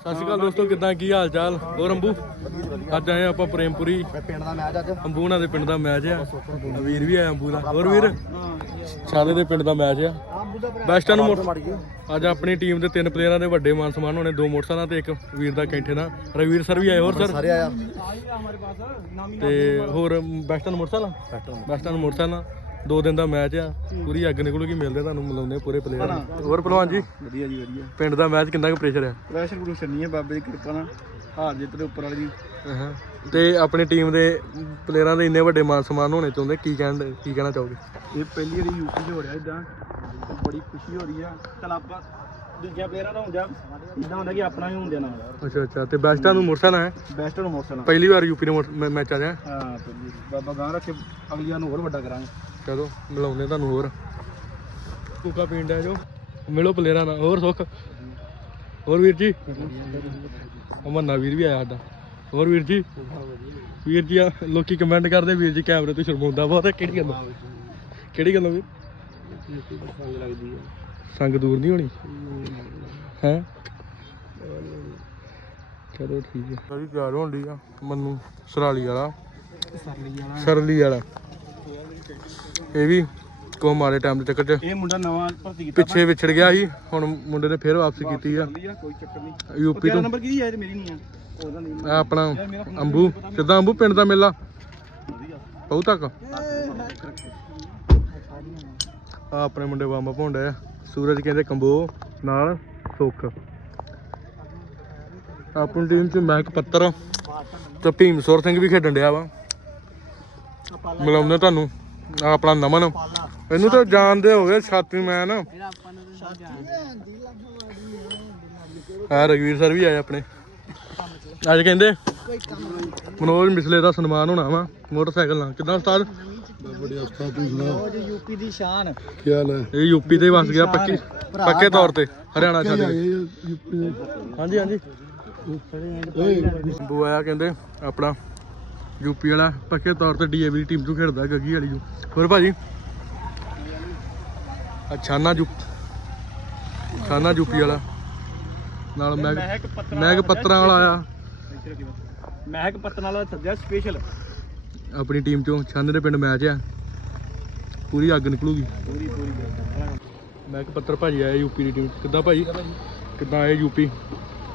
ਸਤਿ ਸ਼੍ਰੀ ਅਕਾਲ ਦੋਸਤੋ ਕਿੱਦਾਂ ਕੀ ਹਾਲ ਚਾਲ ਹੋਰ ਅੰਬੂ? ਅੱਜ ਆਏ ਆਪਾਂ ਪ੍ਰੇਮਪੁਰੀ। ਪਿੰਡ ਦਾ ਮੈਚ ਅੱਜ ਅੰਬੂ ਨਾਲ ਦੇ ਪਿੰਡ ਦਾ ਮੈਚ ਆ। ਵੀਰ ਵੀ ਆਇਆ ਅੰਬੂ ਦਾ। ਹੋਰ ਵੀਰ? ਸਾਦੇ ਦੇ ਪਿੰਡ ਦਾ ਮੈਚ ਆ। ਬੈਸਟਨ ਨੂੰ ਅੱਜ ਆਪਣੀ ਟੀਮ ਦੇ ਤਿੰਨ ਪਲੇਅਰਾਂ ਦੇ ਵੱਡੇ ਮਾਨ ਸਨਮਾਨ ਹੋਣੇ ਦੋ ਮੋਟਰਸਾਈਕਲਾਂ ਤੇ ਇੱਕ ਵੀਰ ਦਾ ਕੈਂਠੇ ਨਾਲ। ਰਵੀਰ ਸਰ ਵੀ ਆਏ ਹੋਰ ਸਰ? ਸਾਰੇ ਆਇਆ ਤੇ ਹੋਰ ਬੈਸਟਨ ਮੋਟਰਸਾਈਕਲ? ਬੈਸਟਨ ਮੋਟਰਸਾਈਕਲ। ਦੋ ਦਿਨ ਦਾ ਮੈਚ ਆ ਪੂਰੀ ਅੱਗ ਨਿਕਲੂਗੀ ਮਿਲਦੇ ਤੁਹਾਨੂੰ ਮਿਲਾਉਂਦੇ ਪੂਰੇ ਪਲੇਅਰ ਹੋਰ ਪਹਿਲਵਾਨ ਜੀ? ਵਧੀਆ ਜੀ ਵਧੀਆ। ਪਿੰਡ ਦਾ ਮੈਚ ਕਿੰਨਾ ਕੁ ਪ੍ਰੈਸ਼ਰ ਆ? ਪ੍ਰੈਸ਼ਰ ਪ੍ਰੂਸ਼ਰ ਨਹੀਂ ਹੈ ਬਾਬੇ ਦੀ ਕਿਰਪਾ ਨਾਲ। ਹਾਰ ਜਿੱਤ ਦੇ ਉੱਪਰ ਵਾਲੀ। ਹਾਂ। ਤੇ ਆਪਣੀ ਟੀਮ ਦੇ ਪਲੇਅਰਾਂ ਦੇ ਇੰਨੇ ਵੱਡੇ ਮਾਨ ਸਨਮਾਨ ਹੋਣੇ ਚਾਹੁੰਦੇ ਕੀ ਕਹਿਣ ਕੀ ਕਹਿਣਾ ਚਾਹੋਗੇ? ਇਹ ਪਹਿਲੀ ਵਾਰੀ ਯੂਪੀ 'ਚ ਹੋ ਰਿਹਾ ਇਦਾਂ ਬੜੀ ਖੁਸ਼ੀ ਹੋ ਰਹੀ ਆ। ਚਲ ਆਪਾਂ ਦੂਜਿਆਂ ਪਲੇਅਰਾਂ ਦਾ ਹੁੰਦਾ ਇਦਾਂ ਹੁੰਦਾ ਕਿ ਆਪਣਾ ਵੀ ਹੁੰਦੇ ਨਾ ਅੱਛਾ ਅੱਛਾ ਤੇ ਬੈਸਟਾਂ ਨੂੰ ਮੋਟਰਸਾਈਕਲ ਹੈ ਬੈਸਟ ਨੂੰ ਮੋਟਰਸਾਈਕਲ ਪਹਿਲੀ ਵਾਰ ਯੂਪੀ ਦੇ ਮੈਚ ਆ ਰਿਹਾ? ਹਾਂ ਪਹਿਲੀ ਵਾਰੀ। ਬਾਬਾ ਗਾਂ ਰੱਖੇ ਅਗਲੀਆਂ ਨੂੰ ਹੋਰ ਵੱਡਾ ਕਰਾਂਗੇ। ਚਲੋ ਮਿਲਾਉਂਦੇ ਤੁਹਾਨੂੰ ਹੋਰ। ਕੁੱਕਾ ਪੀਂਦਾ ਜੋ। ਮਿਲੋ ਪਲੇਅਰਾਂ ਨਾਲ ਹੋਰ ਸੁੱਖ। ਹੋਰ ਵੀਰ ਜੀ? ਅਮਨਾ ਵੀਰ ਵੀ ਆਇਆ ਸਾਡਾ। ਹੋਰ ਵੀਰ ਜੀ? ਵੀਰ ਜੀ ਆ ਲੋਕੀ ਕਮੈਂਟ ਕਰਦੇ ਵੀਰ ਜੀ ਕੈਮਰੇ ਤੋਂ ਸ਼ਰਮਾਉਂਦਾ ਬਹੁਤ। ਹੈ ਕਿਹੜੀ ਗੱਲ? ਕਿਹੜੀ ਗੱਲ ਵੀਰ? ਲੱਗਦੀ ਹੈ ਸੰਗ ਦੂਰ ਨਹੀਂ ਹੋਣੀ? ਹੈ? ਚਲੋ ਠੀਕ ਹੈ। ਸਾਰੀ ਤਿਆਰ ਹੋਣ ਦੀ ਆ ਮੰਨੂ ਸਰਾਲੀ ਵਾਲਾ। ਸਰਲੀ ਵਾਲਾ। ਇਹ ਵੀ ਕੋ ਮਾਰੇ ਟਾਈਮ ਦੇ ਚੱਕਰ 'ਚ। ਇਹ ਮੁੰਡਾ ਨਵਾਂ ਭਰਤੀ ਕੀਤਾ ਪਿੱਛੇ ਵਿਛੜ ਗਿਆ ਸੀ ਹੁਣ ਮੁੰਡੇ ਨੇ ਫੇਰ ਵਾਪਸੀ ਕੀਤੀ ਆ। ਲਿਆ ਕੋਈ ਚੱਕਰ ਨਹੀਂ। ਯੂਪੀ ਤੋਂ। ਨੰਬਰ ਕਿਹਦੀ ਇਹ ਤੇ ਮੇਰੀ ਨਹੀਂ ਆ। ਉਹਦਾ ਨਹੀਂ ਆ ਆਪਣਾ ਅੰਬੂ। ਕਿੱਦਾਂ ਅੰਬੂ ਪਿੰਡ ਦਾ ਮੇਲਾ। ਬਹੁ ਤੱਕ ਆ ਆਪਣੇ ਮੁੰਡੇ ਬੰਬ ਭੌਂਡੇ ਆ। ਸੂਰਜ ਕਹਿੰਦੇ ਕੰਬੋ, ਨਾਲ ਸੁੱਖ। ਆਪਣੀ ਟੀਮ ਚ ਮਹਿਕ ਪੱਤਰ ਤੇ ਭੀਮਸੌਰ ਸਿੰਘ ਵੀ ਖੇਡਣ ਡਿਆ ਵਾ। ਮਿਲਾਉਂਦੇ ਤੁਹਾਨੂੰ ਆਪਣਾ ਨਮਨ। ਇਹਨੂੰ ਤਾਂ ਜਾਣਦੇ ਹੋਗੇ, ਛਾਤੀ ਮੈਨ ਆ ਰਗਵੀਰ ਸਰ ਵੀ ਆਏ ਆਪਣੇ। ਅੱਜ ਕਹਿੰਦੇ, ਮਨੋਜ ਮਿਸਲੇ ਦਾ ਸਨਮਾਨ ਹੋਣਾ ਵਾ, ਮੋਟਰਸਾਈਕਲ ਨਾਲ। ਕਿਦਾਂ ਉਸਤਾਦ? ਬੜੀ ਅਫਸਾ ਤੂੰ ਸੁਣਾ। ਯੂਪੀ ਦੀ ਸ਼ਾਨ। ਕੀ ਹਾਲ ਹੈ? ਇਹ ਯੂਪੀ ਤੇ ਵਸ ਗਿਆ ਪੱਕੀ ਪੱਕੇ ਤੌਰ ਤੇ ਹਰਿਆਣਾ ਛੱਡ ਕੇ। ਹਾਂਜੀ ਹਾਂਜੀ। ਬੂ ਆਇਆ ਕਹਿੰਦੇ ਆਪਣਾ ਯੂਪੀ ਵਾਲਾ ਪੱਕੇ ਤੌਰ ਤੇ ਡੀਏਵੀ ਦੀ ਟੀਮ ਤੋਂ ਖੇਡਦਾ ਗੱਗੀ ਵਾਲੀ ਨੂੰ ਹੋਰ ਭਾਜੀ? ਅਛਾਨਾ ਯੂ ਛਾਨਾ ਯੂਪੀ ਵਾਲਾ। ਨਾਲ ਮਹਿਕ ਪੱਤਰਾਂ ਵਾਲਾ ਆਇਆ। ਮਹਿਕ ਪੱਤਰ ਵਾਲਾ ਸੱਜਿਆ ਸਪੈਸ਼ਲ ਆਪਣੀ ਟੀਮ ਚੋਂ ਛਾਨੇ ਦੇ ਪਿੰਡ ਮੈਚ ਆ। ਪੂਰੀ ਅੱਗ ਨਿਕਲੂਗੀ। ਪੂਰੀ ਪੂਰੀ ਮੈਂ ਕਿ ਪੱਤਰ ਭਾਜੀ ਆਇਆ ਯੂਪੀ ਦੀ ਟੀਮ ਕਿੱਦਾਂ ਭਾਜੀ? ਕਿੱਦਾਂ ਆਏ ਯੂਪੀ?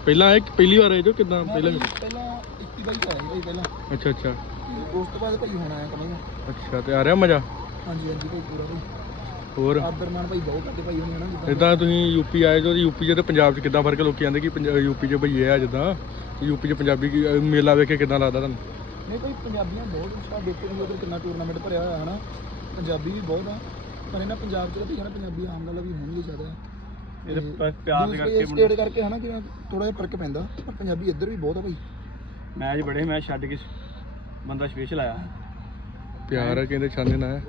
ਪਹਿਲਾਂ ਆਏ ਕਿ ਪਹਿਲੀ ਵਾਰ ਆਏ ਜੋ ਕਿੱਦਾਂ? ਪਹਿਲਾਂ? ਪਹਿਲਾਂ 21 ਬਾਈ ਆਇਆ ਭਾਈ ਪਹਿਲਾਂ। ਅੱਛਾ ਅੱਛਾ। ਉਸ ਤੋਂ ਬਾਅਦ ਭਾਈ ਹੁਣ ਆਇਆ ਕਮਾਂਗਾ। ਅੱਛਾ ਤੇ ਆ ਰਿਹਾ ਮਜ਼ਾ? ਹਾਂਜੀ ਹਾਂਜੀ ਭਾਈ ਪੂਰਾ ਭਾਈ। ਹੋਰ? ਆਦਰਮਾਨ ਭਾਈ ਬਹੁਤ ਕਰਦੇ ਭਾਈ ਹੁਣ ਹਨਾ ਇਦਾਂ ਤੁਸੀਂ ਯੂਪੀ ਆਏ ਜੋ ਯੂਪੀ 'ਚ ਤੇ ਪੰਜਾਬ 'ਚ ਕਿੱਦਾਂ ਫ਼ਰਕ ਲੋਕੀ ਕਹਿੰਦੇ ਕਿ ਯੂਪੀ 'ਚ ਭਈਏ ਆ ਜਿੱਦਾਂ ਯੂਪੀ 'ਚ ਪੰਜਾਬੀ ਮੇਲਾ ਵੇਖ ਕੇ ਕਿੱਦਾਂ ਲੱਗਦਾ ਤੁਹਾਨੂੰ? ਨਹੀਂ ਭਾਈ ਪੰਜਾਬੀਆਂ ਬਹੁਤ ਉਸਦਾ ਦੇਖੋ ਤੁਸੀਂ ਉਧਰ ਕਿੰਨਾ ਟੂਰਨਾਮੈਂਟ ਭਰਿਆ ਹੋਇਆ ਹਨਾ? ਪੰਜਾਬੀ ਵੀ ਬਹੁਤ ਆ। ਪਰ ਇਹਨਾਂ ਪੰਜਾਬ ਚ ਤਾਂ ਭਾਈ ਹਨਾ ਪੰਜਾਬੀ ਆਮ ਗੱਲ ਆ ਵੀ ਹੋਣਗੇ ਜ਼ਿਆਦਾ ਇਹਦੇ ਪਿਆਰ ਦੇ ਕਰਕੇ ਸਟੇਟ ਕਰਕੇ ਹਨਾ ਕਿ ਥੋੜਾ ਜਿਹਾ ਫ਼ਰਕ ਪੈਂਦਾ ਪਰ ਪੰਜਾਬੀ ਇੱਧਰ ਵੀ ਬਹੁਤ ਆ ਭਾਈ। ਮੈਚ ਬੜੇ ਮੈਚ ਛੱਡ ਕੇ ਬੰਦਾ ਸਪੈਸ਼ਲ ਆਇਆ। ਪਿਆਰ ਆ ਕਹਿੰਦੇ ਛਾਨੇ ਨਾਲ।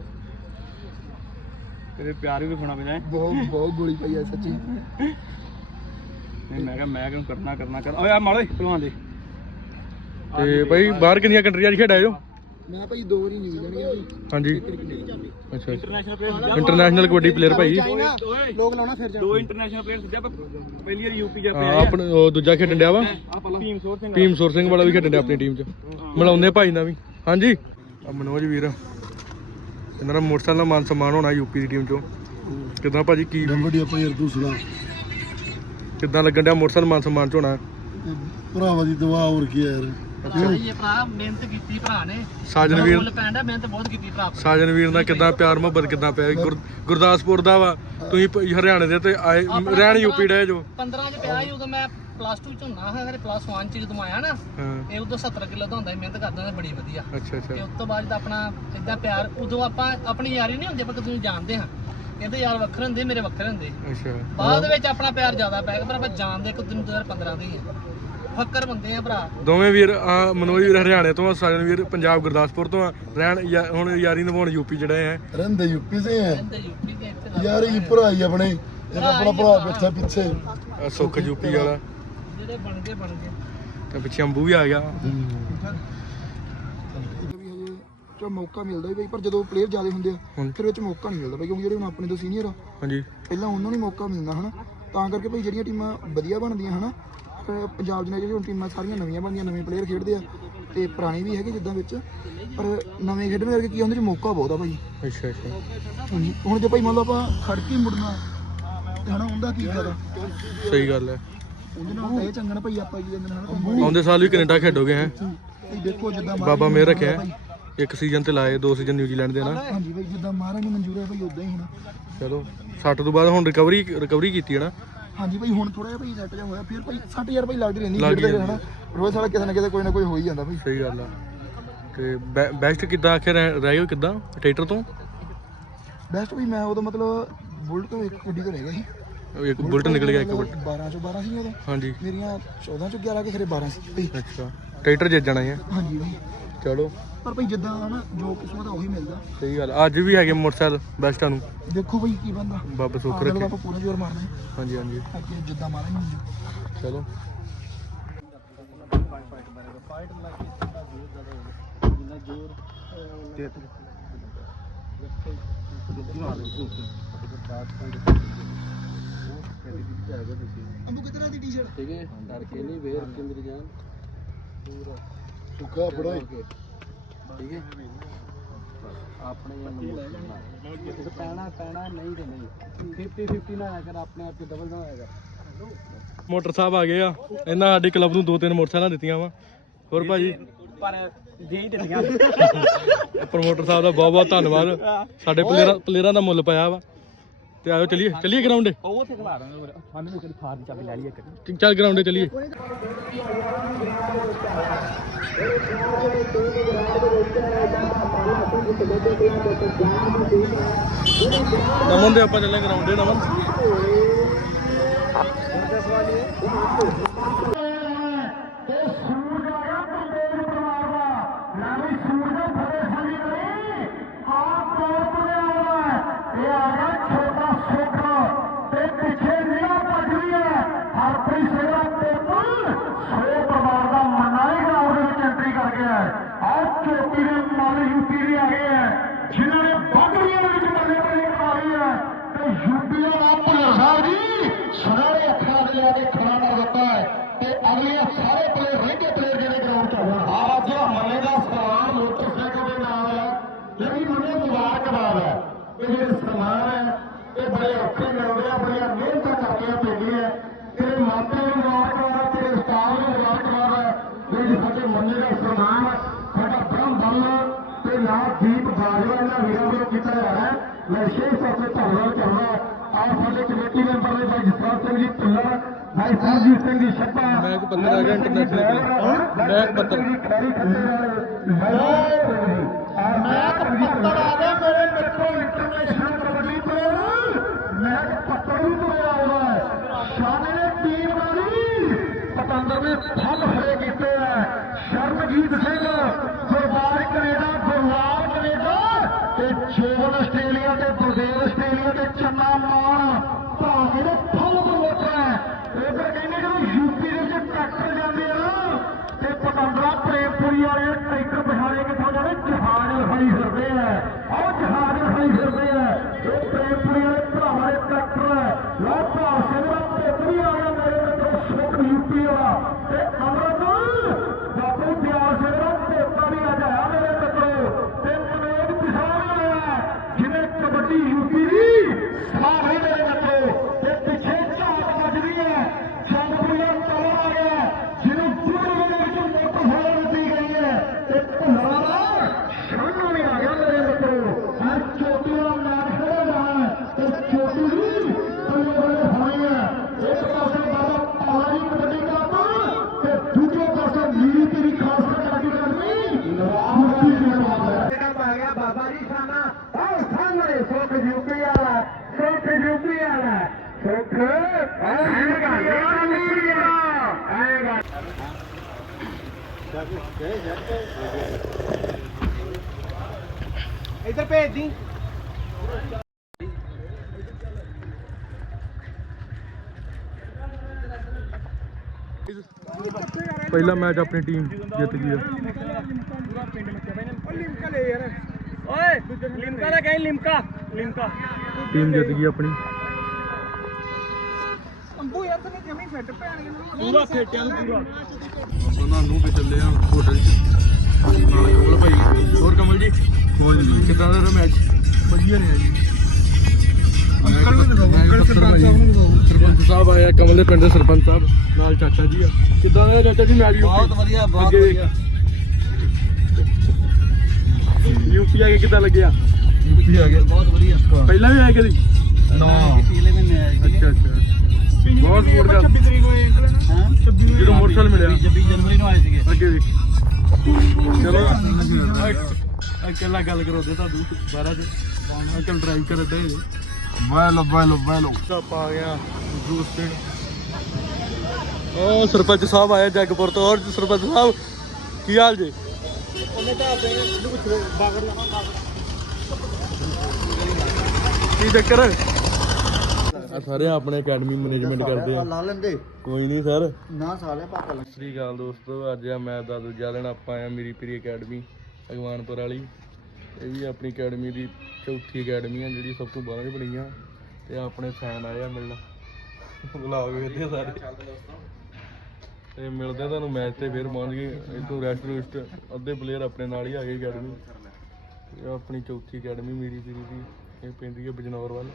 ਤੇਰੇ ਪਿਆਰ ਵੀ ਵਿਖਾਉਣਾ ਪੈਂਦਾ ਹੈ। ਬਹੁਤ ਬਹੁਤ ਗੋਲੀ ਪਈ ਆ ਸੱਚੀ। ਨਹੀਂ ਮੈਂ ਕਿਹਾ ਮੈਂ ਕਿਹਨੂੰ ਕਰਨਾ ਕਰਨਾ ਕਰ। ਓਏ ਆ ਮਾਲੋ ਭਲਵਾਨ ਦੇ। ਤੇ ਭਾਈ ਬਾਹਰ ਕਿੰਨੀਆਂ ਕੰਟਰੀਆਂ 'ਚ ਖੇਡਾਏ ਜੋ? ਮੈਂ ਭਾਈ ਦੋ ਵਾਰੀ ਨਿਊਜ਼ੀਲੈਂਡ ਗਿਆ ਭਾਈ ਹਾਂਜੀ। ਅੱਛਾ ਅੱਛਾ। International player international kabaddi player ਭਾਈ। ਲੋਕ ਲਾਉਣਾ ਫਿਰ ਜਾ ਦੋ ਇੰਟਰਨੈਸ਼ਨਲ ਪਲੇਅਰ ਸਿੱਧਾ ਪਹਿਲੀ ਵਾਰ ਯੂਪੀ ਜਾ ਪਿਆ ਆਪਣਾ ਉਹ ਦੂਜਾ ਖੇਡਣ ਡਿਆ ਵਾ? ਭੀਮ ਸੋਰ ਸਿੰਘ ਭੀਮ ਸੁਰ ਸਿੰਘ ਵਾਲਾ ਵੀ ਖੇਡਣ ਡਿਆ ਆਪਣੀ ਟੀਮ 'ਚ। ਮਿਲਾਉਂਦੇ ਭਾਈ ਨਾਲ ਵੀ। ਹਾਂਜੀ। ਆ ਮਨੋਜ ਵੀਰ। ਇਹਨਾਂ ਦਾ ਮੋਟਰਸਾਈਕਲ ਦਾ ਮਾਨ ਸਨਮਾਨ ਹੋਣਾ ਯੂਪੀ ਦੀ ਟੀਮ 'ਚੋਂ। ਕਿੱਦਾਂ ਭਾਜੀ ਕੀ ਬੜੀ ਆਪਾਂ ਯਾਰ ਸੁਣਾ। ਕਿੱਦਾਂ ਲੱਗਣ ਡਿਆ ਮੋਟਰਸਾਈਕਲ ਮਾਨ ਸਨਮਾਨ 'ਚ ਹੋਣਾ? ਭਰਾਵਾ ਦੀ ਦੁਆ ਹੋਰ ਕੀ ਹੈ ਯਾਰ ਇਹ ਭਰਾ ਮਿਹਨਤ ਕੀਤੀ ਭਰਾ ਨੇ। ਸਾਜਨ ਵੀਰ ਮੁੱਲ ਪੈਂਦਾ ਮਿਹਨਤ ਬਹੁਤ ਕੀਤੀ ਭਰਾ ਸਾਜਨ ਵੀਰ ਨਾਲ ਕਿੱਦਾਂ ਪਿਆਰ ਮੁਹੱਬਤ ਕਿੱਦਾਂ ਪਿਆ? ਗੁਰ- ਗੁਰਦਾਸਪੁਰ ਦਾ ਵਾ। ਤੁਸੀਂ ਪ- ਹਰਿਆਣੇ ਦੇ ਤੇ ਆਏ ਰਹਿਣ ਯੂਪੀ ਡੇ ਜੋ? 15 ਚ ਪਿਆ ਸੀ ਉਦੋਂ ਮੈਂ ਪਲੱਸ 2 ਚ ਹੁੰਨਾ ਹਾਂ ਫਿਰ ਪਲੱਸ 1 ਚ ਜਦੋਂ ਆਇਆ ਨਾ ਹਾਂ। ਇਹ ਉਦੋਂ 70 ਕਿਲੋ ਦਾ ਹੁੰਦਾ ਸੀ ਮਿਹਨਤ ਕਰਦਾ ਸੀ ਬੜੀ ਵਧੀਆ। ਅੱਛਾ ਤੇ ਅੱਛਾ ਉਸ ਤੋਂ ਬਾਅਦ ਦਾ ਆਪਣਾ ਇਦਾਂ ਪਿਆਰ ਉਦੋਂ ਆਪਾਂ ਆਪਣੀ ਯਾਰੀ ਨਹੀਂ ਹੁੰਦੀ ਆਪਾਂ ਤੁਸੀਂ ਜਾਣਦੇ ਹਾਂ। ਕਹਿੰਦੇ ਯਾਰ ਵੱਖਰੇ ਹੁੰਦੇ ਮੇਰੇ ਵੱਖਰੇ ਹੁੰਦੇ। ਅੱਛਾ। ਬਾਅਦ ਵਿੱਚ ਆਪਣਾ ਪਿਆਰ ਜ਼ਿਆਦਾ ਪੈ ਗਿਆ ਪਰ ਆਪਾਂ ਜਾਣਦੇ ਇੱਕ ਦਿਨ 2015 ਦੇ ਹੀ ਆ। ਫੱਕਰ ਬੰਦੇ ਆ ਭਰਾ। ਦੋਵੇਂ ਵੀਰ ਆ ਮਨੋਜ ਵੀਰ ਹਰਿਆਣੇ ਤੋਂ ਆ ਸਾਜਨ ਵੀਰ ਪੰਜਾਬ ਗੁਰਦਾਸਪੁਰ ਤੋਂ ਆ। ਰਹਿਣ ਯਾ- ਹੁਣ ਯਾਰੀ ਨਿਭਾਉਣ ਯੂਪੀ ਜਿਹੜੇ ਆ। ਰਹਿੰਦੇ ਯੂਪੀ ਹੈ ਦੇ ਇੱਥੇ ਯਾਰ ਇਹ ਭਰਾ ਹੀ ਆਪਣੇ। ਇੱਕ ਆਪਣਾ ਭਰਾ ਬੈਠਾ ਪਿੱਛੇ। ਆਹ ਸੁੱਖ ਯੂਪੀ ਵਾਲਾ। ਜਿਹੜੇ ਬਣ ਗਏ ਬਣ ਗਏ ਤੇ ਪਿੱਛੇ ਅੰਬੂ ਵੀ ਆ ਗਿਆ। ਵੀ ਹਜੇ ਚਾ ਮੌਕਾ ਮਿਲਦਾ ਵੀ ਭਾਈ ਪਰ ਜਦੋਂ ਪਲੇਅਰ ਜ਼ਿਆਦਾ ਹੁੰਦੇ ਆ। ਫਿਰ ਵਿੱਚ ਮੌਕਾ ਨਹੀਂ ਮਿਲਦਾ ਭਾਈ ਕਿਉਂਕਿ ਜਿਹੜੇ ਹੁਣ ਆਪਣੇ ਤੋਂ ਸੀਨੀਅਰ ਆ। ਹਾਂਜੀ। ਪਹਿਲਾਂ ਉਹਨਾਂ ਨੂੰ ਹੀ ਮੌਕਾ ਮਿਲਦਾ ਹਨਾ? ਤਾਂ ਕਰਕੇ ਭਾਈ ਜਿਹੜੀਆਂ ਟੀਮਾਂ ਵਧੀਆ ਬਣਦੀਆਂ ਹਨਾ? ਪੰਜਾਬ ਦੀਆਂ ਜਿਹੜੀਆਂ ਟੀਮਾਂ ਸਾਰੀਆਂ ਨਵੀਆਂ ਬਣਦੀਆਂ ਨਵੇਂ ਪਲੇਅਰ ਖੇਡਦੇ ਆ ਤੇ ਪੁਰਾਣੇ ਵੀ ਹੈਗੇ ਜਿੱਦਾਂ ਵਿੱਚ ਪਰ ਨਵੇਂ ਖੇਡਣ ਕਰਕੇ ਕੀ ਹੁੰਦੇ ਚ ਮੌਕਾ ਬਹੁਤ ਆ ਭਾਈ। ਅੱਛਾ ਅੱਛਾ। ਹਾਂਜੀ ਹੁਣ ਜੇ ਭਾਈ ਮੰਨ ਲਓ ਆਪਾਂ ਖੜ ਕੇ ਮੁੜਨਾ ਹਨਾ ਉਹਦਾ ਕੀ ਫਾਇਦਾ? ਸਹੀ ਗੱਲ ਹੈ। ਉਹਦੇ ਨਾਲ ਇਹ ਚੰਗਾ ਨਾ ਭਾਈ ਆਪਾਂ ਕੀ ਕਹਿੰਦੇ ਹਨਾ ਆਉਂਦੇ ਸਾਲ ਵੀ ਕੈਨੇਡਾ ਖੇਡੋਗੇ ਹੈ? ਦੇਖੋ ਜਿੱਦਾਂ ਬਾਬਾ ਮੇਰ ਰੱਖਿਆ। ਇੱਕ ਸੀਜ਼ਨ ਤੇ ਲਾਏ ਦੋ ਸੀਜ਼ਨ ਨਿਊਜ਼ੀਲੈਂਡ ਦੇ ਨਾ। ਹਾਂਜੀ ਭਾਈ ਜਿੱਦਾਂ ਮਹਾਰਾਜ ਨੂੰ ਮਨਜ਼ੂਰ ਹੈ ਭਾਈ ਉਦਾਂ ਹੀ ਹੋਣਾ ਚਲੋ ਸੱਟ ਤੋਂ ਬਾਅਦ ਹੁਣ ਰਿਕਵਰੀ ਰਿਕਵਰੀ ਕੀਤੀ ਹੈ ਨਾ। ਹਾਂਜੀ ਭਾਈ ਹੁਣ ਥੋੜਾ ਜਿਹਾ ਭਾਈ ਸੈੱਟ ਜਾ ਹੋਇਆ ਫਿਰ ਭਾਈ 60000 ਭਾਈ ਲੱਗਦੀ ਰਹਿੰਦੀ ਲੱਗ ਖੇਡਦੇ। ਹਨਾ ਰੋਜ਼ ਸਾਲਾ ਕਿਸੇ ਨਾ ਕਿਸੇ ਕੋਈ ਨਾ ਕੋਈ ਹੋ ਹੀ ਜਾਂਦਾ ਭਾਈ। ਸਹੀ ਗੱਲ ਆ। ਤੇ ਬੈਸਟ ਕਿੱਦਾਂ ਆਖਿਰ ਰਹਿ ਗਏ ਕਿੱਦਾਂ? ਟਰੈਕਟਰ ਤੋਂ? ਬੈਸਟ ਵੀ ਮੈਂ ਉਦੋਂ ਮਤਲਬ ਬੁਲਟ ਤੋਂ ਇੱਕ ਗੱਡੀ ਤੋਂ ਰਹਿ ਗਿਆ ਸੀ। ਇੱਕ ਬੁਲਟ ਨਿਕਲ ਗਿਆ ਇੱਕ ਬੁਲਟ। 12 ਚੋਂ 12 ਸੀ ਉਦੋਂ। ਹਾਂਜੀ। ਮੇਰੀਆਂ 14 ਚੋਂ 11 ਕੇ ਖਰੇ 12 ਸੀ ਅੱਛਾ। ਟਰੈਕਟਰ ਜਿੱਤ ਜਾਣਾ ਹੈ ਹਾਂਜੀ ਚਲੋ। ਪਰ ਭਾਈ ਜਿੱਦਾਂ ਹਨਾ ਜੋ ਕਿਸਮਤ ਆ ਉਹੀ ਮਿਲਦਾ। ਸਹੀ ਗੱਲ ਅੱਜ ਵੀ ਹੈਗੇ ਮੋਟਰਸਾਈਕਲ ਬੈਸਟਾਂ ਨੂੰ। ਦੇਖੋ ਭਾਈ ਕੀ ਬੰਦਾ ਬਾਬਾ ਸੁੱਖ ਰੱਖੇ। ਆਪਾਂ ਪੂਰਾ ਜ਼ੋਰ ਮਾਰਨਾ ਹੈ ਹਾਂਜੀ ਹਾਂਜੀ। ਅੱਗੇ ਜਿੱਦਾਂ ਮਾਰਾਂਗੇ ਚਲੋ। ਅੰਬੂ ਕਿਤਨਾ ਦੀ ਟੀ-ਸ਼ਰਟ ਠੀਕ ਹੈ। ਡਰ ਕੇ ਨਹੀਂ ਵੇਰ ਕੇ ਮੇਰੀ ਜਾਨ ਸੁੱਕਾ ਬੜਾ ਠੀਕ ਹੈ? ਆਪਣੇ ਨੰਬਰ ਪੈਣਾ ਪੈਣਾ ਨਹੀਂ ਤੇ ਨਹੀਂ। 50 50 ਨਾ ਆਇਆ ਕਰ ਆਪਣੇ ਆਪ ਤੇ ਡਬਲ ਨਾ ਆਏਗਾ ਮੋਟਰ ਸਾਹਿਬ ਆ ਗਏ ਆ। ਇਹਨਾਂ ਸਾਡੇ ਕਲੱਬ ਨੂੰ ਦੋ ਤਿੰਨ ਮੋਟਰਸਾਈਕਲਾਂ ਦਿੱਤੀਆਂ ਵਾ। ਹੋਰ ਭਾਜੀ? ਪਰ ਦੇ ਹੀ ਦਿੱਤੀਆਂ। ਪ੍ਰਮੋਟਰ ਸਾਹਿਬ ਦਾ ਬਹੁਤ ਬਹੁਤ ਧੰਨਵਾਦ ਸਾਡੇ ਪਲੇਅਰਾਂ ਪਲੇਅਰਾਂ ਦਾ ਮੁੱਲ ਪਾਇਆ ਵਾ। ਤੇ ਆਜੋ ਚਲੀਏ ਚਲੀਏ ਗਰਾਊਂਡੇ ਉਹ ਉੱਥੇ ਖਲਾ ਦਾਂਗੇ ਸਾਨੂੰ ਵੀ ਕਦੀ ਥਾਰ ਦੀ ਚਾਬੀ ਲੈ ਲਈਏ ਇੱਕ ਚੱਲ ਗਰਾਊਂਡੇ ਚਲੀਏ। ਨਮਨ ਦੇ ਆਪਾਂ ਚੱਲੇ ਗਰਾਊਂਡੇ ਨਮਨ ਜਿਨ੍ਹਾਂ ਨੇ ਬਾਗੜੀਆਂ ਦੇ ਵਿੱਚ ਬੱਲੇ ਬੱਲੇ ਕਮਾਈ ਹੈ ਤੇ ਯੂਪੀਆ ਦਾ ਭੁੱਲਰ ਸਾਹਿਬ ਜੀ ਸੁਨਹਿਰੇ ਅੱਖਰਾਂ ਦੇ ਲਿਆ ਕੇ ਖੜਾ ਕਰ ਦਿੱਤਾ ਹੈ ਤੇ ਅਗਲੇ ਸਾਰੇ ਪਲੇਅਰ ਰਹਿੰਦੇ ਪਲੇਅਰ ਜਿਹੜੇ ਗਰਾਊਂਡ 'ਚ ਆਉਣ ਅੱਜ ਮੱਲੇ ਦਾ ਸਨਮਾਨ ਮੋਟਰਸਾਈਕਲ ਦੇ ਨਾਲ ਹੈ ਜਿਹੜੀ ਮੁੰਡੇ ਮੁਬਾਰਕਬਾਦ ਹੈ ਇਹ ਜਿਹੜੇ ਸਨਮਾਨ ਹੈ ਇਹ ਬੜੇ ਔਖੇ ਮਿਲਦੇ ਆ ਬੜੀਆਂ ਮਿਹਨਤਾਂ ਕਰਨੀਆਂ ਪੈਂਦੀਆਂ ਤੇਰੇ ਮਾਪੇ ਨੂੰ ਮੁਬਾਰਕਬਾਦ ਹੈ ਤੇਰੇ ਉਸਤਾਦ ਨੂੰ ਮੁਬਾਰਕਬਾਦ ਹੈ ਜਿਹੜੀ ਸਾਡੇ ਮੰਨੇ ਦਾ ਸਨਮਾਨ ਹੈ, ਸਾਡਾ ਬ੍ਰਹਮ ਬੱਲ ਤੇ ਨਾਲ ਦੀਪ ਬਾਜਵਾ ਇਹਨਾਂ ਵੀਰਾਂ ਵੱਲੋਂ ਕੀਤਾ ਜਾ ਰਿਹਾ ਹੈ ਮੈਂ ਵਿਸ਼ੇਸ਼ ਤੌਰ ਤੇ ਧੰਨਵਾਦ ਕਰਦਾ ਸਾਡੇ ਕਮੇਟੀ ਮੈਂਬਰ ਨੇ ਭਾਈ ਜਸਵੰਤ ਸਿੰਘ ਜੀ ਭੁੱਲਰ ਭਾਈ ਸਰਜੀਤ ਸਿੰਘ ਜੀ ਛੱਪਾ ਮੈਂ ਇੱਕ ਪੱਤਰ ਆ ਗਿਆ ਇੰਟਰਨੈਸ਼ਨਲ ਮੈਂ ਇੱਕ ਪੱਤਰ। ਖੈਰੀ ਖੱਤੇ ਵਾਲੇ। ਮੈਂ ਪੱਤਰ ਆ ਗਿਆ ਮੇਰੇ ਮਿੱਤਰੋ ਇੰਟਰਨੈਸ਼ਨਲ ਕਬੱਡੀ ਪਲੇਅਰ ਮੈਂ ਪੱਤਰ ਵੀ ਆਉਂਦਾ ਹੈ। ਸ਼ਾਨੇ ਟੀਮ ਵਾਲੀ ਪਤੰਦਰ ਨੇ ਫਲ ਫੜੇ ਕੀਤੇ ਹੈ ਸ਼ਰਮਜੀਤ ਸਿੰਘ ਗੁਰਬਾਰ ਕੈਨੇਡਾ ਗੁਰਲਾਲ ਕੈਨੇਡਾ ਤੇ ਜੋਨ ਆਸਟ੍ਰੇਲੀਆ ਤੇ ਗੁਰਦੇਵ ਆਸਟ੍ਰੇਲੀਆ ਤੇ ਚੰਨਾ ਮਾਨ ਭਾਵੇਂ ਦੇ ਫਲ ਬਲੋਟਾ ਹੈ ਉਧਰ ਕਹਿੰਦੇ ਜਦੋਂ ਯੂਪੀ ਦੇ ਵਿੱਚ ਟਰੈਕਟਰ ਜਾਂਦੇ ਆ ਤੇ ਪਤੰਦਰਾ ਪ੍ਰੇਮਪੁਰੀ ਵਾਲੇ ਟਰੈਕਟਰ ਬਿਹਾਰੇ ਕਿੱਥੋਂ ਜਾਂਦੇ ਜਹਾਜ਼ ਹਰੀ ਫਿਰਦੇ ਆ। ਉਹ ਜਹਾਜ਼ ਹਰੀ ਫਿਰਦੇ ਆ। ਉਹ ਪ੍ਰੇਮਪੁਰੀ ਵਾਲੇ ਭਰਾਵਾਂ ਦੇ ਟਰੈਕਟਰ ਹੈ ਲੋ ਭਰਾ ਸਿੰਘ ਦਾ ਪੁੱਤ ਵੀ ਆ ਗਿਆ ਮੇਰੇ ਮਿੱਤਰੋ ਸੁਖ ਯੂਪੀ ਵਾਲਾ ਤੇ ਅਮਰਤ ਬਾਪੂ ਪਿਆਰ ਸਿੰਘ ਦਾ ਪੋਤਾ ਵੀ ਅੱਜ ਆਇਆ ਮੇਰੇ ਮਿੱਤਰੋ ਤੇ ਮਨੋਜ ਕਿਸਾਨ ਵੀ ਆਇਆ ਜਿਹਨੇ ਕਬੱਡੀ ਯੂਪੀ ਦੀ ਸਾਹਮਣੇ ਮੇਰੇ ਮਿੱਤਰੋ ਤੇ ਪਿੱਛੇ ਝਾਕ ਵੱਜਦੀ ਹੈ ਚੰਦਪੁਰੀਆ ਤਲਾ ਆ ਗਿਆ ਜਿਹਨੂੰ ਗੁਰੂ ਦੇ ਵਿੱਚ ਮੋਟਰਸਾਈਕਲ ਦਿੱਤੀ ਗਈ ਹੈ ਤੇ ਭੁੱਲਰਾਂ ਦਾ ਸ਼ਾਨੋ ਵੀ ਆ ਗਿਆ ਮੇਰੇ ਮਿੱਤਰੋ ਹਾਂ। ਚੋਟੀ ਦਾ ਮੈਚ ਖੜਾ ਜਾਣਾ ਤੇ ਚੋਟੀ ਦੀ ਬੱਲੇ ਬੱਲੇ ਹੋਣੀ ਹੈ ਇੱਕ ਪਾਸੇ ਬਾਬਾ ਪਾਲਾ ਜੀ ਕਬੱਡੀ ਕਲੱਬ ਤੇ ਦੂਜੇ ਪਾਸੇ ਨੀਰੀ ਤੇਰੀ ਖਾਸ ਕਬੱਡੀ ਕਰਨੀ ਮੁਕਤੀ ਦੀ ਬਾਤ ਹੈ ਜਿਹੜਾ ਪਾ ਗਿਆ ਬਾਬਾ ਜੀ ਖਾਨਾ ਆਹ ਸਾਹਮਣੇ ਸੁੱਖ ਜੂਪੀ ਵਾਲਾ ਸੁੱਖ ਜੂਪੀ ਵਾਲਾ ਸੁੱਖ ਆਏਗਾ ਪਹਿਲਾ ਮੈਚ ਆਪਣੀ ਟੀਮ ਜਿੱਤ ਗਈ ਆ। ਲਿਮਕਾ ਲੈ ਯਾਰ ਓਏ ਲਿਮਕਾ। ਦਾ ਕਹੀਂ ਲਿਮਕਾ। ਲਿਮਕਾ ਟੀਮ ਜਿੱਤ ਗਈ ਆਪਣੀ। ਪੂਰਾ ਫੇਟਿਆਂ ਨੂੰ ਪੂਰਾ। ਉਹਨਾਂ ਨੂੰ ਵੀ ਚੱਲੇ ਆ ਹੋਟਲ ਚ। ਨਾਲ ਕਮਲ ਭਾਈ। ਹੋਰ ਕਮਲ ਜੀ ਕੋਈ ਨਹੀਂ ਕਿਦਾਂ ਦਾ ਮੈਚ ਵਧੀਆ ਰਿਹਾ ਜੀ। ਅੰਕਲ ਨੂੰ ਦਿਖਾਓ ਅੰਕਲ ਸਰਪੰਚ ਸਾਹਿਬ ਨੂੰ ਦਿਖਾਓ। ਸਰਪੰਚ ਸਾਹਿਬ ਆਇਆ ਕਮਲ ਦੇ ਪਿੰਡ ਦੇ ਸਰਪੰਚ ਸਾਹਿਬ ਨਾਲ ਚਾਚਾ ਜੀ ਆ। ਕਿਦਾਂ ਦਾ ਚਾਚਾ ਜੀ ਮੈਚ ਬਹੁਤ ਵਧੀਆ ਬਹੁਤ ਵਧੀਆ। ਯੂਪੀ ਆ ਕੇ ਕਿਦਾਂ ਲੱਗਿਆ? ਯੂਪੀ ਆ ਗਿਆ ਬਹੁਤ ਵਧੀਆ। ਪਹਿਲਾਂ ਵੀ ਆਇਆ ਕਦੀ? ਨਾ। ਪਿਛਲੇ ਮਹੀਨੇ ਆਏ ਅੱਛਾ ਅੱਛਾ। ਬਹੁਤ ਸਪੋਰਟ ਕਰ 26 ਤਰੀਕ ਨੂੰ ਇਹ ਹਾਂ? ਜਦੋਂ ਮੋਟਰਸਾਈਕਲ ਮਿਲਿਆ। 26 ਜਨਵਰੀ ਨੂੰ ਆਏ ਸੀਗੇ। ਅੱਗੇ ਵੀ ਚਲੋ। ਅਕੇਲਾ ਗੱਲ ਕਰੋ ਦੇ ਤੁਹਾਨੂੰ ਬਾਰਾ ਚ ਅੰਕਲ ਡਰਾਈਵ ਕਰ ਦੇ ਵੈਲੋ ਵੈਲੋ ਵੈਲੋ ਸੱਪ ਆ ਗਿਆ ਜੂਸ ਪੀਣ। ਉਹ ਸਰਪੰਚ ਸਾਹਿਬ ਆਇਆ ਜੱਗਪੁਰ ਤੋਂ। ਹੋਰ ਸਰਪੰਚ ਸਾਹਿਬ ਕੀ ਹਾਲ ਜੀ? ਕੀ ਚੱਕਰ? ਆ ਸਾਰੇ ਆਪਣੇ ਅਕੈਡਮੀ ਮੈਨੇਜਮੈਂਟ ਕਰਦੇ ਆ। ਲਾ ਲੈਂਦੇ। ਕੋਈ ਨਹੀਂ ਸਰ। ਨਾ ਸਾਲੇ ਪਾਪਾ ਸਤਿ ਸ੍ਰੀ ਅਕਾਲ ਦੋਸਤੋ ਅੱਜ ਆ ਮੈਚ ਦਾ ਦੂਜਾ ਦਿਨ ਆਪਾਂ ਆ ਮੇਰੀ ਪਰੀ ਅਕੈਡਮੀ ਅਗਵਾਨਪੁਰ ਵਾਲੀ। ਇਹ ਵੀ ਆਪਣੀ ਅਕੈਡਮੀ ਦੀ ਚੌਥੀ ਅਕੈਡਮੀ ਆ, ਜਿਹੜੀ ਸਭ ਤੋਂ ਬਾਹਰ ਬਣੀ ਆ। ਤੇ ਆਪਣੇ ਫੈਨ ਆਏ ਆ ਮਿਲਣ। ਬੁਲਾਓ ਵੇਖਦੇ ਸਾਰੇ। ਤੇ ਮਿਲਦੇ ਆ ਤੁਹਾਨੂੰ ਮੈਚ ਤੇ ਫੇਰ ਪਹੁੰਚ ਗਏ ਇਥੋਂ ਰੈਸਟ ਰੂਸਟ ਅੱਧੇ ਪਲੇਅਰ ਆਪਣੇ ਨਾਲ ਹੀ ਆ ਗਏ ਅਕੈਡਮੀ। ਇਹ ਆਪਣੀ ਚੌਥੀ ਅਕੈਡਮੀ ਮੇਰੀ ਪਰੀ ਦੀ ਇਹ ਪੈਂਦੀ ਹੈ ਬਜਨੌਰ ਵੱਲ।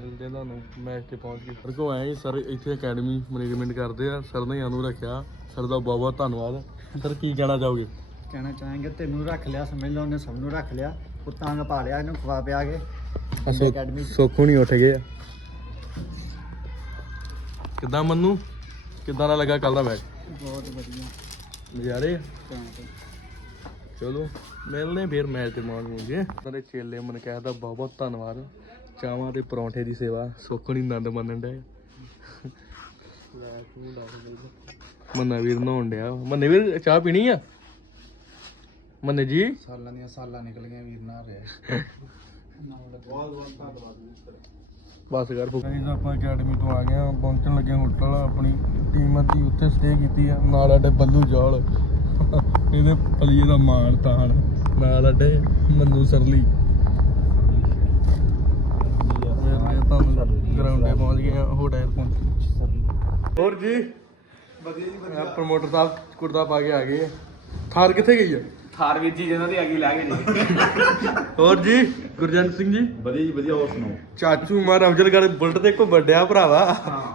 ਮਿਲਦੇ ਤੁਹਾਨੂੰ ਮੈਚ ਤੇ ਪਹੁੰਚ ਗਏ ਸਰ ਕੋ ਆਏ ਸਰ ਇੱਥੇ ਅਕੈਡਮੀ ਮੈਨੇਜਮੈਂਟ ਕਰਦੇ ਆ। ਸਰ ਨੇ ਸਾਨੂੰ ਰੱਖਿਆ। ਸਰ ਦਾ ਬਹੁਤ ਬਹੁਤ ਧੰਨਵਾਦ। ਸਰ, ਕੀ ਕਹਿਣਾ ਚਾਹੋਗੇ? ਕਹਿਣਾ ਚਾਹਾਂਗੇ ਤੈਨੂੰ ਰੱਖ ਲਿਆ ਸਮਝ ਲਓ ਉਹਨੇ ਸਭ ਨੂੰ ਰੱਖ ਲਿਆ ਕੁੱਤਾਂ ਦਾ ਪਾ ਲਿਆ ਇਹਨੂੰ ਖਵਾ ਪਿਆ ਕੇ ਅਸੋ ਅਕੈਡਮੀ ਸੁੱਖੋਂ ਨਹੀਂ ਉੱਠ ਗਏ ਆ। ਕਿੱਦਾਂ ਮੰਨੂ? ਕਿੱਦਾਂ ਦਾ ਲੱਗਾ ਕੱਲ ਦਾ ਮੈਚ ਬਹੁਤ ਵਧੀਆ। ਨਜ਼ਾਰੇ ਆ? ਚਲੋ ਮਿਲਦੇ ਆ ਫੇਰ ਮੈਚ ਤੇ ਪਹੁੰਚ ਮੁੰਗੇ ਸਾਰੇ ਚੇਲੇ ਮਨ ਕਹਿਦਾ ਬਹੁਤ ਬਹੁਤ ਧੰਨਵਾਦ। ਚਾਵਾਂ ਤੇ ਪਰੌਂਠੇ ਦੀ ਸੇਵਾ ਸੁੱਖਣੀ ਆਨੰਦ ਮੰਨਣ ਡਿਆ। ਮੰਨਾ ਵੀਰ ਨਹਾਉਣ ਡਿਆ। ਮੰਨੇ ਵੀਰ ਚਾਹ ਪੀਣੀ ਆ? ਮੰਨੇ ਜੀ? ਸਾਲਾਂ ਦੀਆਂ ਸਾਲਾਂ ਨਿਕਲ ਗਈਆਂ ਵੀਰ ਨਾਲ ਰਿਹਾ। ਬਸ ਕਰ ਆਪਾਂ ਅਕੈਡਮੀ ਤੋਂ ਆ ਗਏ ਆ ਪਹੁੰਚਣ ਲੱਗੇ ਹੋਟਲ ਆਪਣੀ ਟੀਮ ਦੀ ਉੱਥੇ ਸਟੇ ਕੀਤੀ ਆ ਨਾਲ ਸਾਡੇ ਬੱਲੂ ਜੌਲ। ਇਹਦੇ ਪਲੀਏ ਦਾ ਮਾਣ ਤਾਣ। ਨਾਲ ਸਾਡੇ ਮੰਨੂ ਸਰਲੀ। ਗਰਾਊਂਡੇ ਪਹੁੰਚ ਗਏ ਆ ਹੋਟਲ ਪਹੁੰਚ ਹੋਰ ਜੀ? ਵਧੀਆ ਜੀ ਵਧੀਆ ਪ੍ਰਮੋਟਰ ਸਾਹਿਬ ਕੁੜਤਾ ਪਾ ਕੇ ਆ ਗਏ ਆ। ਥਾਰ ਕਿੱਥੇ ਗਈ ਆ? ਥਾਰ ਵੀਰ ਜੀ ਜਿਹਨਾਂ ਦੀ ਅੱਗੇ ਲਾ ਗਏ ਜੀ ਹੋਰ ਜੀ ਗੁਰਜੰਟ ਸਿੰਘ ਜੀ। ਵਧੀਆ ਜੀ ਵਧੀਆ ਹੋਰ ਸੁਣਾਓ? ਚਾਚੂ ਮਾਰ ਅਫਜਲਗੜ ਬੁਲਟ ਤੇ ਕੋ ਵੱਡਿਆ ਭਰਾਵਾ।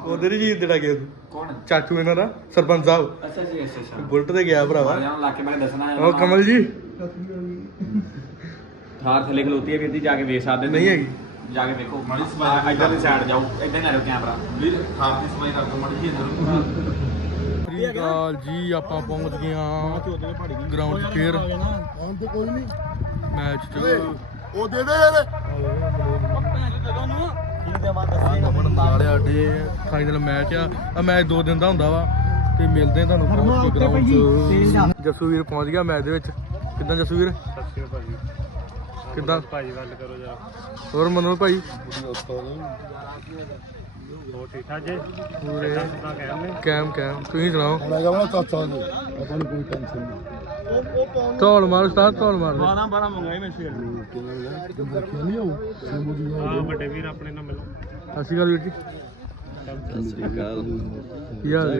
ਉਹਦੇ ਨਹੀਂ ਜੀਤ ਦੇਣਾ ਗਿਆ ਕੌਣ? ਚਾਚੂ ਇਹਨਾਂ ਦਾ ਸਰਪੰਚ ਸਾਹਿਬ। ਅੱਛਾ ਜੀ ਅੱਛਾ ਅੱਛਾ। ਬੁਲਟ ਤੇ ਗਿਆ ਭਰਾਵਾ। ਜਾਨ ਲਾ ਕੇ ਮੈਂ ਦੱਸਣਾ ਉਹ ਕਮਲ ਜੀ। ਥਾਰ ਥੱਲੇ ਖਲੋਤੀ ਹੈ ਵੀਰ ਜੀ ਜਾ ਕੇ ਵੇਖ ਸਕਦੇ ਨਹੀਂ ਹੈਗੀ। ਜਾ ਕੇ ਵੇਖੋ। ਮਾੜੀ ਸਮਾਈ ਇੱਧਰ ਦੀ ਸਾਈਡ ਜਾਓ ਇੱਧਰ ਹੀ ਲੈ ਲਓ ਕੈਮਰਾ ਵੀਰ ਥਾਰ ਦੀ ਸਮਾਈ ਰੱਖ ਦੋ ਮਾੜੀ ਜੀ ਅੰਦਰ ਸ੍ਰੀ ਅਕਾਲ ਜੀ ਆਪਾਂ ਪਹੁੰਚ ਗਏ ਹਾਂ ਗਰਾਊਂਡ ਫੇਰ। ਆਉਂਦੇ ਕੋਈ ਨਹੀਂ ਮੈਚ ਚ ਉਹ ਦੇ ਦੇ ਯਾਰ ਫਾਈਨਲ ਮੈਚ ਆ ਆ। ਮੈਚ ਦੋ ਦਿਨ ਦਾ ਹੁੰਦਾ ਵਾ ਤੇ ਮਿਲਦੇ ਤੁਹਾਨੂੰ ਪਹੁੰਚ ਕੇ ਗਰਾਊਂਡ 'ਚ ਜਸੂ ਵੀਰ ਪਹੁੰਚ ਗਿਆ ਮੈਚ ਦੇ ਵਿੱਚ। ਕਿੱਦਾਂ ਜਸੂ ਵੀਰ ਕਿੱਦਾਂ? ਭਾਜੀ ਗੱਲ ਕਰੋ ਜਰਾ। ਹੋਰ ਮਨੋਜ ਭਾਈ? ਹੋ ਠੀਕ ਠਾਕ ਜੀ। ਪੂਰੇ ਤਾਂ ਕਹਿੰਦੇ ਕੈਮ ਕੈਮ। ਤੁਸੀਂ ਸੁਣਾਓ? ਮੈਂ ਕਹਾਂ ਚਾਚਾ ਜੀ। ਆਪਾਂ ਨੂੰ ਕੋਈ ਟੈਨਸ਼ਨ ਨਹੀਂ। ਧੌਲ ਮਾਰ ਉਸਤਾਦ ਧੌਲ ਮਾਰ। ਦੇ। 12 12 ਮੰਗਾਈ ਮੈਂ ਸ਼ੇਰ। ਦੇਖਿਆ ਨਹੀਂ ਆਉ ਸ਼ੰਭੂ ਜੀ ਆ ਵੱਡੇ ਵੀਰ ਆਪਣੇ ਨਾਲ ਮਿਲੋ। ਸਤਿ ਸ਼੍ਰੀ ਅਕਾਲ ਵੀਰ ਜੀ। ਕੀ ਹਾਲ ਹੈ?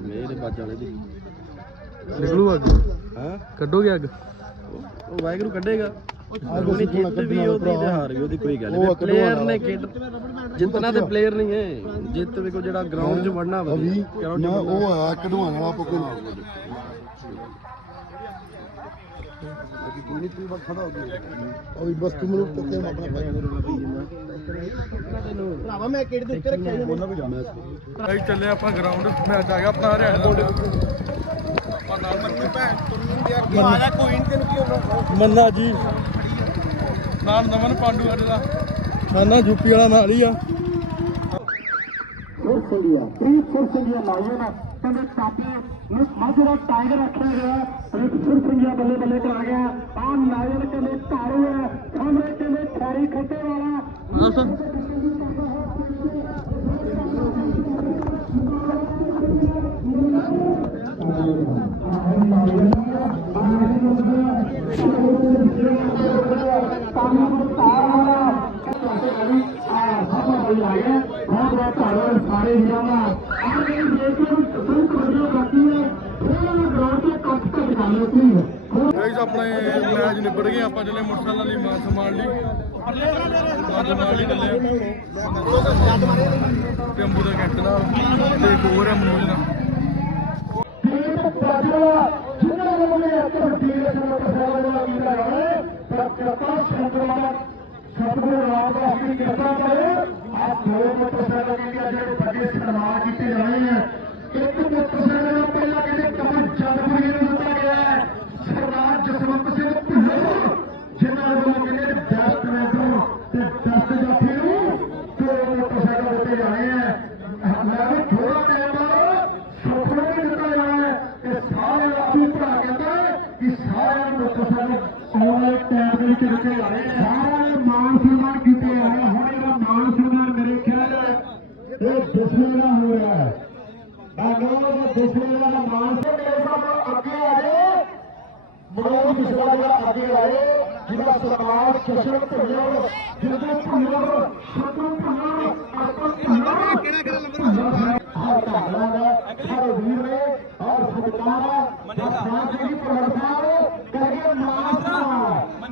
ਮੇਰੇ ਬਾਜ ਵਾਲੇ ਦੀ। ਨਿਕਲੂ ਅੱਗ? ਹਾਂ? ਕੱਢੋਗੇ ਅੱਗ? ਉਹ ਵਾਹਿਗੁਰੂ ਕੱਢੇਗਾ। ਉਹਨੇ ਜਿੱਤ ਵੀ ਉਹਦੀ ਤੇ ਹਾਰ ਵੀ ਉਹਦੀ ਕੋਈ ਗੱਲ ਨਹੀਂ। ਪਲੇਅਰ ਨੇ ਖੇਡ ਜਿੱਤਣਾ ਤੇ ਪਲੇਅਰ ਨਹੀਂ ਹੈ। ਜਿੱਤ ਵੀ ਕੋ ਜਿਹੜਾ ਗਰਾਊਂਡ 'ਚ ਵੜਨਾ ਵਧੀਆ। ਨਾ ਉਹ ਆ ਕਢਵਾਉਣ ਵਾਲਾ ਆਪਾਂ ਕੋਈ ਨਹੀਂ ਤੂੰ ਬਸ ਖੜਾ ਹੋ ਗਿਆ ਉਹ ਬਸ ਤੂੰ ਮੈਨੂੰ ਟੱਕੇ ਆਪਣਾ ਭਰਾਵਾ ਮੈਂ ਕਿਹੜੇ ਦੇ ਉੱਤੇ ਰੱਖਿਆ ਉਹਨਾਂ ਵੀ ਜਾਣਾ ਅਸੀਂ ਚੱਲੇ ਆਪਾਂ ਗਰਾਊਂਡ ਮੈਚ ਆ ਗਿਆ ਆਪਣਾ ਹਰਿਆਣਾ ਦਾ। ਮੰਨਾ ਜੀ। ਨਾਲ ਨਮਨ ਪਾਂਡੂ ਸਾਡੇ ਦਾ। ਸਾਨਾ ਯੂਪੀ ਵਾਲਾ ਨਾਲ ਹੀ ਆ। ਫੁਰਸ ਇੰਡੀਆ ਪ੍ਰੀ ਫੁਰਸ ਇੰਡੀਆ ਲਾਈਓ ਨਾ ਕਹਿੰਦੇ ਟਾਪੀ ਨੂੰ ਦਾ ਟਾਈਗਰ ਰੱਖਿਆ ਗਿਆ। ਪ੍ਰੀ ਫੁਰਸ ਇੰਡੀਆ ਬੱਲੇ ਬੱਲੇ ਕਰਾ ਗਿਆ। ਆ ਨਾਇਰ ਕਹਿੰਦੇ ਘਰ ਹੈ ਸਾਹਮਣੇ ਕਹਿੰਦੇ ਖੈਰੀ ਖੱਟੇ ਵਾਲਾ। ਆਸ ਪਾਣੀ ਗਾਈਸ ਆਪਣੇ ਮੈਚ ਨਿਬੜ ਗਏ, ਆਪਾਂ ਚੱਲੇ ਮੋਟਰਸਾਈਕਲ ਲਈ ਮਾਨ ਸਮਾਨ ਲਈ। ਨਾਲ ਲਈ ਚੱਲੇ ਤੇ ਅੰਬੂ ਦਾ ਕੈਂਟ ਨਾਲ। ਤੇ ਹੋਰ ਹੈ ਮਨੋਜ ਨਾਲ। ਟੀਮ ਪਾਜਲਾ ਜਿਨ੍ਹਾਂ ਨੇ ਮੁੰਡੇ ਇੱਕ ਟੀਮ ਦੇ ਨਾਲ ਹੈ ਪਰ ਕਿਰਪਾ ਸੰਤਰਾਮ ਸਤਿਗੁਰੂ ਰਾਮਦਾਸ ਦੀ ਕਿਰਪਾ ਕਰੇ। ਆ ਦੋ ਮੋਟਰਸਾਈਕਲ ਦੇ ਜਿਹੜੇ ਵੱਡੇ ਸਨਮਾਨ ਕੀਤੇ ਜਾਣੇ ਆ ਇੱਕ ਮੋਟਰਸਾਈਕਲ ਪਹਿਲਾਂ ਕਹਿੰਦੇ ਨੂੰ ਦਿੱਤਾ ਗਿਆ ਹੈ। ਸਰਦਾਰ ਜਸਵੰਤ ਸਿੰਘ ਭੁੱਲਰ ਜਿਨ੍ਹਾਂ ਵੱਲੋਂ ਕਹਿੰਦੇ ਦਸਤ ਮੈਂਬਰ ਤੇ ਦਸਤ ਜਾਫੀ ਨੂੰ ਦੋ ਮੋਟਰਸਾਈਕਲ ਦਿੱਤੇ ਜਾਣੇ ਆ ਮੈਂ ਵੀ ਥੋੜਾ ਟਾਈਮ ਬਾਅਦ ਸੁਪਨੇ ਵੀ ਦਿੱਤਾ ਜਾਣਾ ਹੈ ਕਿ ਸਾਰੇ ਆਪੀ ਭਰਾ ਕਹਿੰਦਾ ਹੈ ਕਿ ਸਾਰਿਆਂ ਨੂੰ ਮੋਟਰਸਾਈਕਲ ਆਉਣ ਟਾਈਮ ਦੇ ਵਿੱਚ ਦਿੱਤੇ ਜਾਣੇ ਆ ਸਾਰਿਆਂ ਨੇ ਮਾਨ ਸਨਮਾਨ ਕੀਤੇ ਆ ਹੁਣ ਇਹਦਾ ਮਾਨ ਸਨਮਾਨ ਮੇਰੇ ਖਿਆਲ ਇਹ ਦਸਵੇਂ ਦਾ ਹੋ ਰਿਹਾ ਹੈ ਬਾਗੋਂ ਦੇ ਦਸਵੇਂ ਦਾ ਮਾਨ ਸਨਮਾਨ ਅੱਗੇ ਆ ਜਾਓ ਮਨੋਜ ਮਿਸ਼ਰਾ ਜਿਹੜਾ ਅੱਗੇ ਆਏ ਜਿਹਦਾ ਸਨਮਾਨ ਕਸ਼ਮ ਭੁੱਲਰ ਜਿਹਦੇ ਭੁੱਲਰ ਸ਼ਤਰੂ ਭੁੱਲਰ ਅਰਪਣ ਭੁੱਲਰ ਕਿਹੜਾ ਕਿਹੜਾ ਨੰਬਰ ਹਰ ਧੰਨਵਾਦ ਹੈ ਸਾਰੇ ਵੀਰ ਨੇ ਔਰ ਸਤਿਕਾਰ ਹੈ ਸਾਥ ਜੀ ਪ੍ਰਮੁੱਖ ਸਾਹਿਬ ਕਰੀਏ ਮਾਸਟਰ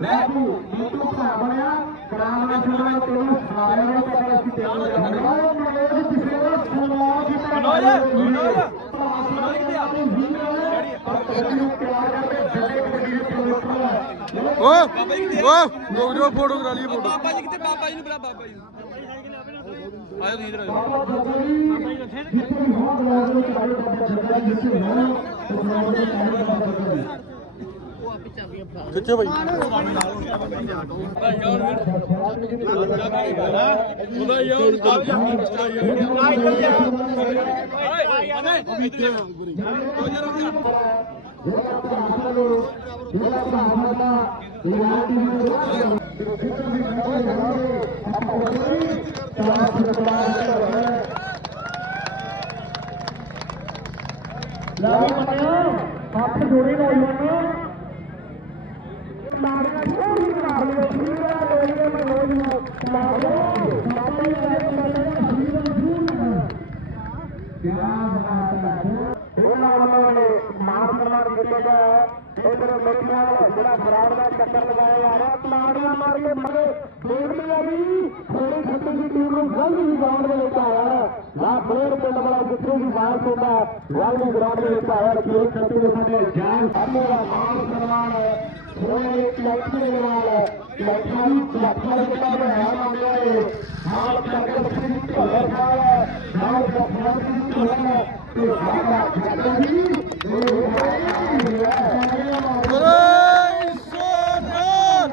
ਰਾਜੂ ਨੀਤੂ ਭਰਾ ਬਣਿਆ ਕਰਾਮਨਾ ਸੁਣਾ ਤੈਨੂੰ ਸਾਰਿਆਂ ਨੂੰ ਪਤਾ ਸੀ ਤੈਨੂੰ ਜਾਣਦਾ ਮਨੋਜ ਪਿਛਲੇ ਦਾ ਸਨਮਾਨ ਕੀਤਾ ਮਨੋਜ ਮਨੋਜ ਮਨੋਜ ਕਿੱਥੇ ਆ? ਤੈਨੂੰ ਪਿਆਰ ਕਰਦੇ ਜੱਗੇ ਕਬੱਡੀ ਦੇ ਪ੍ਰਮੁੱਖ ਹੈ ਓ ਓ ਰੁਕ ਫੋਟੋ ਕਰਾ ਲਈਏ ਫੋਟੋ। ਬਾਬਾ ਜੀ ਕਿੱਥੇ? ਬਾਬਾ ਜੀ ਨੂੰ ਬੁਲਾ ਬਾਬਾ ਜੀ ਆਇਓ ਤੁਸੀਂ ਇਧਰ ਜੀ ਜਿੱਥੇ ਵੀ ਹੋਣ ਗਲਾਸ ਵਿੱਚ ਬਾਬਾ ਜੱਗਾ ਜੀ ਜਿੱਥੇ ਹੋਣ ਉਸ ਨਾਮ ਦੇ ਕਾਰਨ ਬਾਬਾ ਜੀ ਕਿੱਥੇ ਭਾਈ ਉਹਦਾ ਯਾਰ ਦਾ ਲਾਈ ਮੰਨਿਆ ਹੱਥ ਜੋੜੇ ਨੌਜਵਾਨੋ। ਚੱਕਰ ਲਗਾਇਆ ਜਾ ਰਿਹਾ ਤਾੜੀਆਂ ਮਾਰ ਕੇ ਮਗੇ ਦੇਖਦੇ ਆ ਵੀ ਥੋੜੀ ਛੱਤੀ ਦੀ ਟੀਮ ਨੂੰ ਜਲਦੀ ਹੀ ਗਰਾਊਂਡ ਦੇ ਵਿੱਚ ਆਇਆ ਨਾ ਪਲੇਅਰ ਪਿੰਡ ਵਾਲਾ ਜਿੱਥੇ ਵੀ ਬਾਹਰ ਹੁੰਦਾ ਜਲਦੀ ਗਰਾਊਂਡ ਦੇ ਵਿੱਚ ਆਇਆ ਕਿ ਇਹ ਛੱਤੀ ਦੇ ਸਾਡੇ ਜਾਨ ਸਾਹਮਣੇ ਦਾ ਮਾਨ ਸਨਮਾਨ ਹੋਏ ਇੱਕ ਲੱਖੀ ਦੇ ਨਾਲ ਲੱਖਾਂ ਲੱਖਾਂ ਦੇ ਕਿਤਾਬ ਬਣਾਇਆ ਮੰਗਿਆ ਏ ਮਾਲ ਚੱਕਰ ਸਿੰਘ ਢੋਲਰ ਸਾਹਿਬ ਨਾਲ ਜਫਰ ਸਿੰਘ ਢੋਲਰ ਤੇ ਬਾਬਾ ਜੱਗਾ ਜੀ ਇਹ ਹੈ ਬੋਲੇ ਸੋਨਿਹਾਲ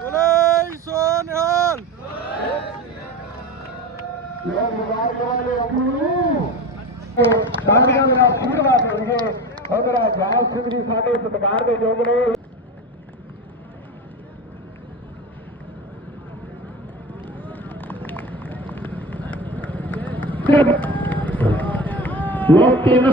ਬੋਲੇ ਸੋਨਿਹਾਲ ਮੇਰਾ ਮੁਬਾਰਕ ਵਾਲੇ ਅਬੂ ਨੂੰ ਸਾਰਿਆਂ ਦਾ ਆਸ਼ੀਰਵਾਦ ਦੇਣਗੇ ਅਗਰ ਜਾਲ ਸਿੰਘ ਜੀ ਸਾਡੇ ਸਤਿਕਾਰ ਦੇ ਯੋਗ ਨੇ। ਲੋਕ ਤਿੰਨ